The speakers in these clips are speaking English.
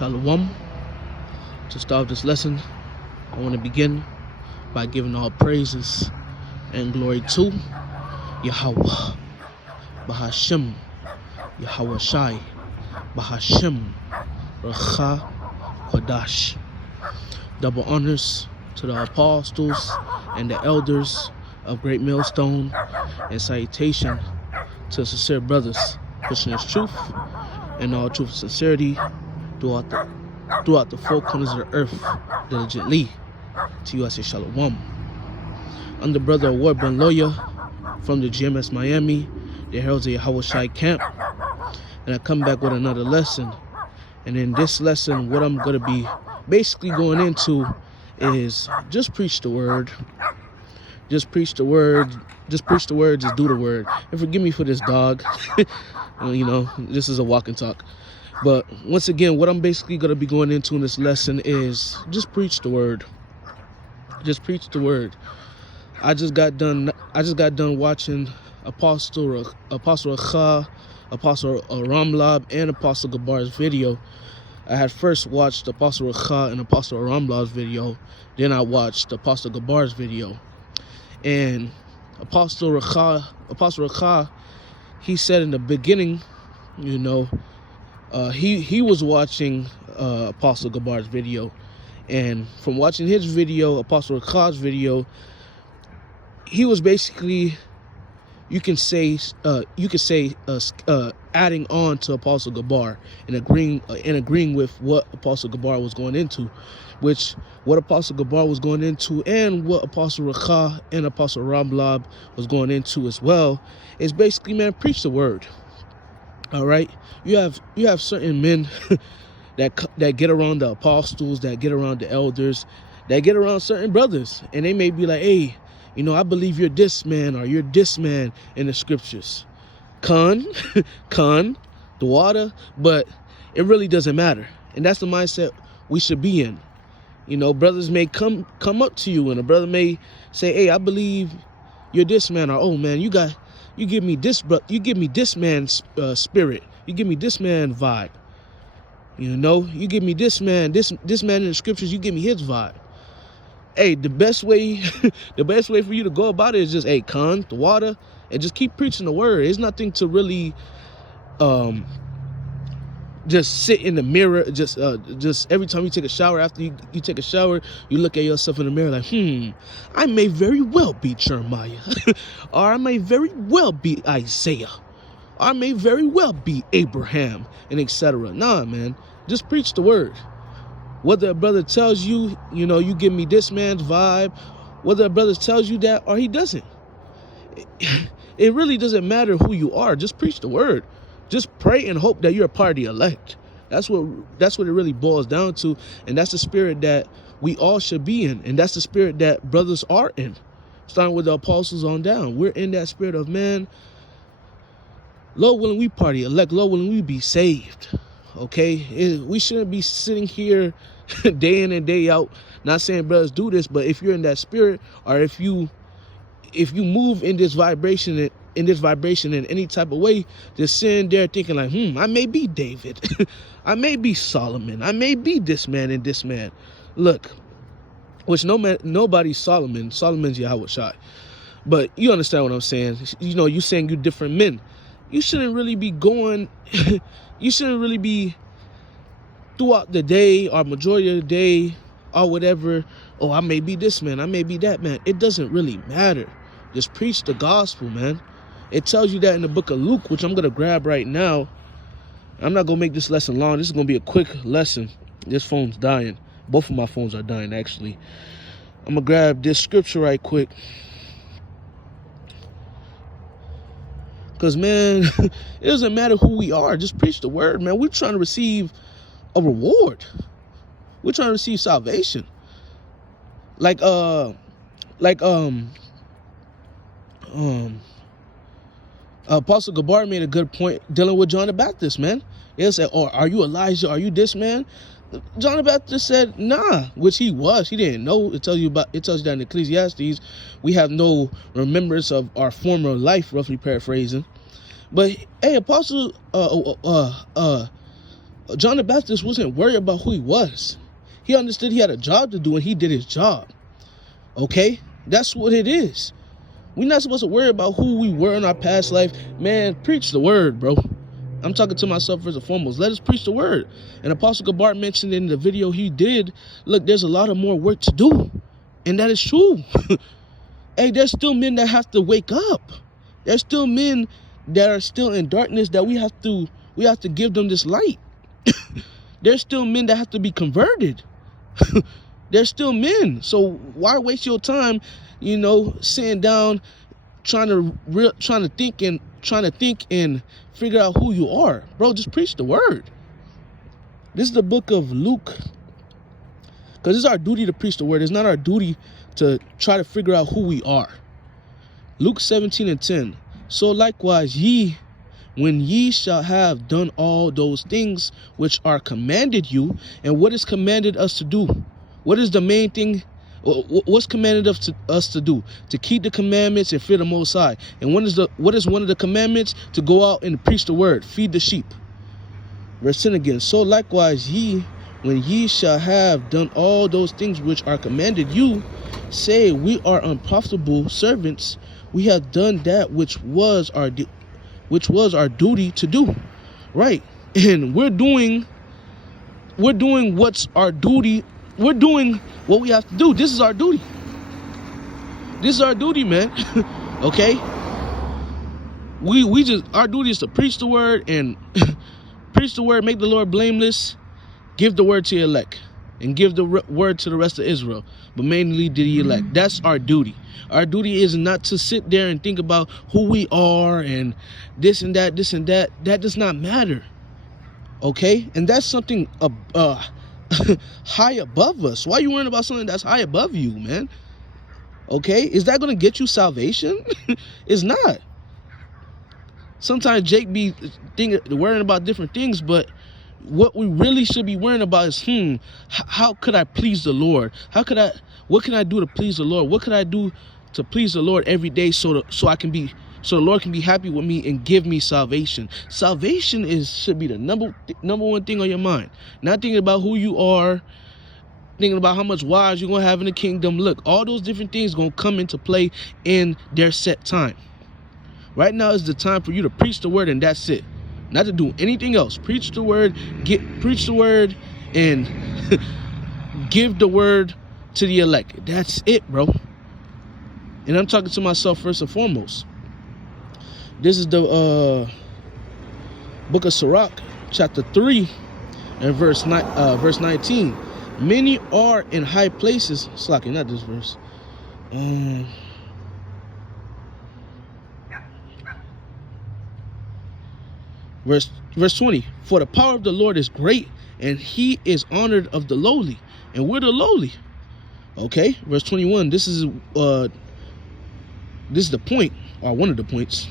Shalom. To start this lesson, I want to begin by giving all praises and glory to Yahweh, Bahashem, Yahweh Shai, Bahashem, Racha Kodash. Double honors to the apostles and the elders of Great Millstone, and salutation to sincere brothers pushing His truth and all truth and sincerity throughout the four corners of the earth diligently. To you I say Shalom. I'm the brother Award Ben Lawyer from the GMS Miami, the Heralds of Yahweh Shai camp, and I come back with another lesson. And in this lesson, what I'm going to be basically going into is just preach the word. Just preach the word. Just preach the word. Just do the word. And forgive me for this dog. You know, this is a walk and talk. But once again, what I'm basically going to be going into in this lesson is just preach the word. Just preach the word. I just got done watching Apostle Racha, Apostle Ramlab, and Apostle Gabar's video. I had first watched Apostle Racha and Apostle Ramlab's video. Then I watched Apostle Gabar's video. And Apostle Racha, he said in the beginning, you know, he was watching Apostle Gabar's video, and from watching his video, Apostle Racha's video, he was basically, you can say adding on to Apostle Gabar and agreeing with what Apostle Gabar was going into, which what Apostle Gabar was going into and what Apostle Racha and Apostle Ramlab was going into as well is basically, man, preach the word. All right, you have certain men that get around the apostles, that get around the elders, that get around certain brothers, and they may be like, hey, you know, I believe you're this man or you're this man in the scriptures. The water, but it really doesn't matter. And that's the mindset we should be in. You know, brothers may come up to you, and a brother may say, hey, I believe you're this man, or oh man, you give me this man's spirit. You give me this man vibe. You know, you give me this man in the scriptures, you give me his vibe. Hey, the best way for you to go about it is just, hey, the water, and just keep preaching the word. It's nothing to really just sit in the mirror, just every time you take a shower, after you take a shower, you look at yourself in the mirror like, I may very well be Jeremiah, or I may very well be Isaiah, or I may very well be Abraham, and etc. Nah, man, just preach the word. Whether a brother tells you, you know, you give me this man's vibe, whether a brother tells you that or he doesn't, it really doesn't matter who you are. Just preach the word. Just pray and hope that you're a part of the elect. That's what it really boils down to, and that's the spirit that we all should be in, and that's the spirit that brothers are in, starting with the apostles on down. We're in that spirit of, man, Lord willing we part of the elect, Lord willing we be saved. Okay, we shouldn't be sitting here day in and day out. Not saying brothers do this, but if you're in that spirit, or if you move in this vibration in any type of way, just sitting there thinking like, I may be David, I may be Solomon, I may be this man and this man. Look, which nobody's Solomon. Solomon's Yahweh Shai. But you understand what I'm saying. You know, you saying you different men. You shouldn't really be going. You shouldn't really be throughout the day or majority of the day or whatever. Oh, I may be this man, I may be that man. It doesn't really matter. Just preach the gospel, man. It tells you that in the book of Luke, which I'm going to grab right now. I'm not going to make this lesson long. This is going to be a quick lesson. This phone's dying. Both of my phones are dying, actually. I'm going to grab this scripture right quick. Because, man, it doesn't matter who we are. Just preach the word, man. We're trying to receive a reward. We're trying to receive salvation. Apostle Gabar made a good point dealing with John the Baptist, man. They said, oh, are you Elijah? Are you this man? John the Baptist said, nah, which he was. He didn't know. It tells you that in Ecclesiastes, we have no remembrance of our former life, roughly paraphrasing. But hey, Apostle John the Baptist wasn't worried about who he was. He understood he had a job to do, and he did his job. Okay? That's what it is. We're not supposed to worry about who we were in our past life. Man, preach the word, bro. I'm talking to myself first and foremost. Let us preach the word. And Apostle Gabar mentioned in the video he did, look, there's a lot of more work to do. And that is true. Hey, there's still men that have to wake up. There's still men that are still in darkness that we have to give them this light. There's still men that have to be converted. There's still men. So why waste your time, sitting down, trying to think and figure out who you are, bro? Just preach the word. This is the book of Luke, because it's our duty to preach the word. It's not our duty to try to figure out who we are. Luke 17:10. So likewise ye, when ye shall have done all those things which are commanded you. And what is commanded us to do? What is the main thing? What's commanded us to do? To keep the commandments and fear the Most High. And what is one of the commandments? To go out and preach the word, feed the sheep. Verse 10 again. So likewise ye, when ye shall have done all those things which are commanded you, say, we are unprofitable servants. We have done that which was our duty to do. Right. And we're doing what's our duty. We're doing what we have to do. This is our duty. This is our duty, man. Okay? Our duty is to preach the word and preach the word, make the Lord blameless, give the word to your elect, and give the word to the rest of Israel, but mainly to the elect. That's our duty. Our duty is not to sit there and think about who we are and this and that. That does not matter. Okay? And that's something high above us. Why are you worrying about something that's high above you, man? Okay? Is that going to get you salvation? It's not. Sometimes Jake be worrying about different things, but what we really should be worrying about is, how could I please the Lord? What can I do to please the Lord? What can I do to please the Lord every day so the Lord can be happy with me and give me salvation? Salvation should be the number one thing on your mind. Not thinking about who you are, thinking about how much wives you're going to have in the kingdom. Look, all those different things going to come into play in their set time. Right now is the time for you to preach the word, and that's it. Not to do anything else. Preach the word, preach the word, and give the word to the elect. That's it, bro. And I'm talking to myself first and foremost. This is the book of Sirach, chapter 3, and verse 19. Many are in high places. Slacking, not this verse. Verse 20. For the power of the Lord is great, and he is honored of the lowly. And we're the lowly. Okay. Verse 21. This is the point, or one of the points.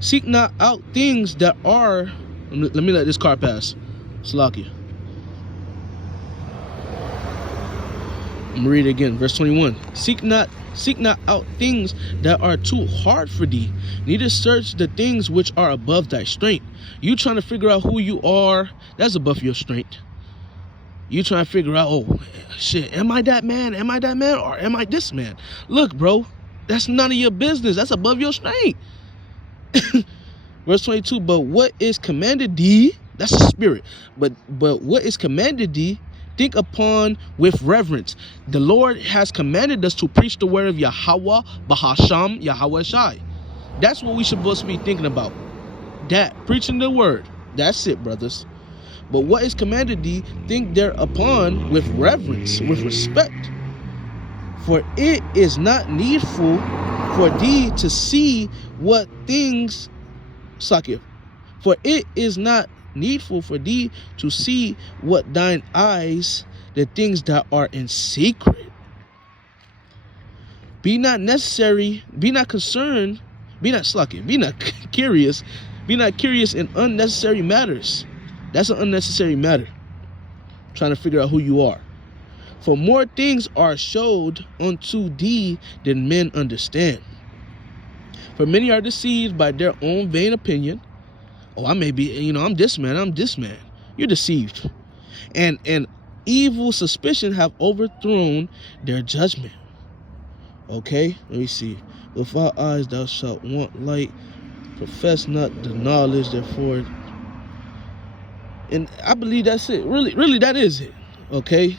Seek not out things that are. Let me let this car pass. Salakia. I'm gonna read it again. Verse 21. Seek not out things that are too hard for thee, neither search the things which are above thy strength. You trying to figure out who you are, that's above your strength. You trying to figure out, oh shit, am I that man? Am I that man? Or am I this man? Look, bro, that's none of your business. That's above your strength. Verse 22. But what is commanded thee, that's the spirit. But what is commanded thee, think upon with reverence. The Lord has commanded us to preach the word of Yahweh, Bahasham, Yahweh Shai. That's what we should supposed to be thinking about. That, preaching the word. That's it, brothers. But what is commanded thee, think thereupon with reverence, with respect. For it is not needful for thee to see what things, for it is not needful for thee to see what thine eyes, the things that are in secret. Be not curious in unnecessary matters. That's an unnecessary matter. Trying to figure out who you are. For more things are showed unto thee than men understand. For many are deceived by their own vain opinion. Oh, I may be, I'm this man. you're deceived. And evil suspicion have overthrown their judgment. Okay, let me see. Without eyes thou shalt want light. Profess not the knowledge, therefore. And I believe that's it. Really, that is it. Okay.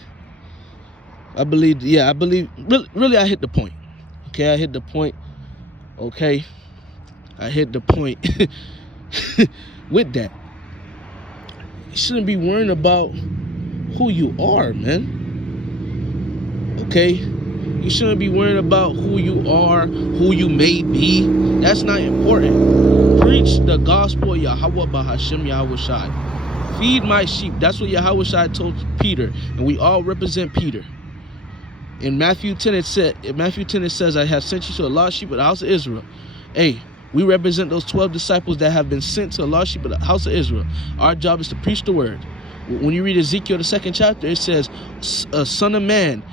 I believe, really, I hit the point. Okay, I hit the point. Okay, I hit the point with that. You shouldn't be worrying about who you are, man. Okay, you shouldn't be worrying about who you are, who you may be. That's not important. Preach the gospel of Yahweh Bahashem Yahweh Shai. Feed my sheep. That's what Yahweh Shai told Peter, and we all represent Peter. In Matthew 10 it says, I have sent you to the lost sheep of the house of Israel. Hey, we represent those 12 disciples that have been sent to the lost sheep of the house of Israel. Our job is to preach the word. When you read Ezekiel, the 2nd chapter, it says, Son of man,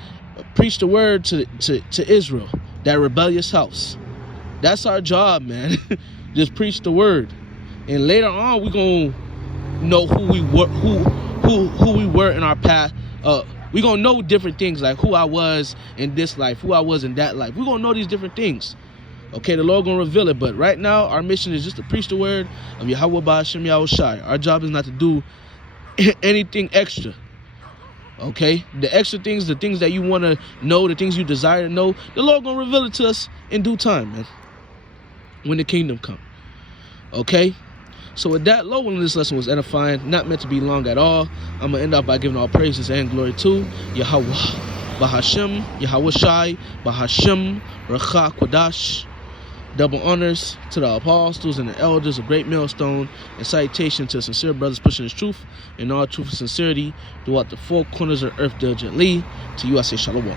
preach the word to Israel, that rebellious house. That's our job, man. Just preach the word. And later on, we're going to know who we were in our past. We're going to know different things, like who I was in this life, who I was in that life. We're going to know these different things. Okay, the Lord going to reveal it. But right now, our mission is just to preach the word of Yahweh Ba'ashem Yahweh Shai. Our job is not to do anything extra. Okay? The extra things, the things that you want to know, the things you desire to know, the Lord going to reveal it to us in due time, man. When the kingdom come. Okay? So with that, Lord willing, this lesson was edifying, not meant to be long at all. I'm going to end off by giving all praises and glory to Yahweh Bahashem, Yahweh Shai, Bahashem, Racha Kodash. Double honors to the apostles and the elders of Great Millstone, and citation to sincere brothers pushing his truth in all truth and sincerity throughout the 4 corners of earth diligently. To you I say shalom.